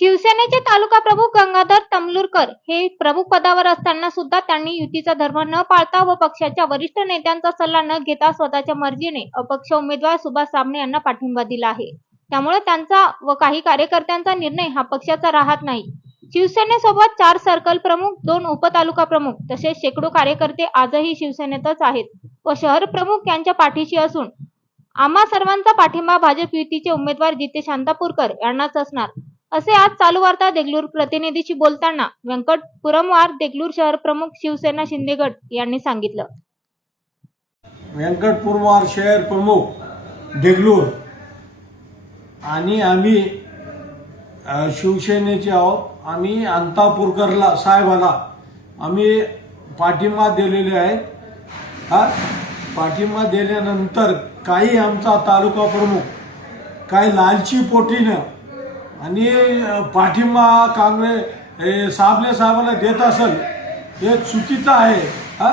शिवसेनेचे तालुका प्रमुख गंगाधर तमलुरकर हे प्रमुख पदावर असताना सुद्धा त्यांनी युतीचा धर्म न पाळता व पक्षाच्या वरिष्ठ नेत्यांचा सल्ला न घेता स्वतःच्या मर्जीने अपक्ष उमेदवार सुभाष सामणे यांना पाठिंबा दिला आहे. त्यामुळे त्यांचा व काही कार्यकर्त्यांचा निर्णय हा पक्षाचा राहत नाही. शिवसेनेसोबत चार सर्कल प्रमुख दोन उपतालुका प्रमुख तसेच शेकडो कार्यकर्ते आजही शिवसेनेतच आहेत व शहर प्रमुख यांच्या पाठीशी असून आम्हा सर्वांचा पाठिंबा भाजप युतीचे उमेदवार जिते शांतापूरकर यांनाच असणार. असे आज चालू वार्ता देगलूर प्रतिनिधीशी बोलताना व्यंकट पुरमवार देगलूर शहर प्रमुख शिवसेना शिंदेगड यांनी सांगितलं. व्यंकटपूरवार शहर प्रमुख देगलूर. आणि आम्ही शिवसेनेचे आहोत आम्ही अंतापूरकरला साहेबाला आम्ही पाठिंबा दिलेले आहेत. हा पाठिंबा दिल्यानंतर काही आमचा तालुका प्रमुख काही लालची पोटीनं आणि पाठिंबा काँग्रेस साबले साहेबांना देत असेल हे चुकीचं आहे हा?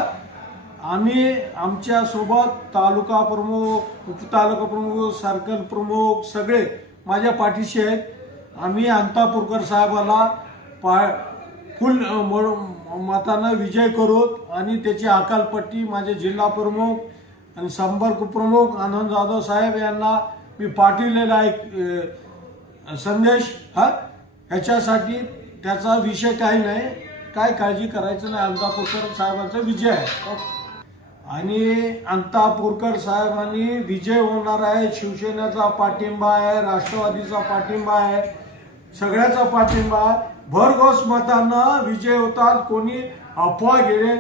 आम्ही आमच्यासोबत तालुका प्रमुख उपतालुका प्रमुख सर्कल प्रमुख सगळे माझ्या पाठीशी आहेत. आम्ही अंतापूरकर साहेबाला पा फुल म- मतानं विजय करू आणि त्याची अकालपट्टी माझे जिल्हा प्रमुख आणि संपर्क प्रमुख आनंद जाधव साहेब यांना मी पाठवलेला आहे संदेश हा? ह्याच्यासाठी त्याचा विषय काही नाही. काय काळजी करायचं नाही. अंतापूरकर साहेबांचा विजय आहे. आणि अंतापूरकर साहेबांनी विजय होणार आहे. शिवसेनेचा पाठिंबा आहे. राष्ट्रवादीचा पाठिंबा आहे. सगळ्याचा पाठिंबा भरघोस मतांना विजय होतात. कोणी अफवा गेले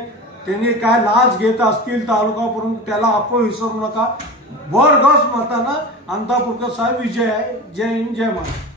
त्यांनी काय लाच घेत असतील तालुकापर्यंत त्याला अफवा विसरू नका. भरघोस म्हणताना अंतापूरकर साहेब विजय आहे. जय हिंद जय महाराज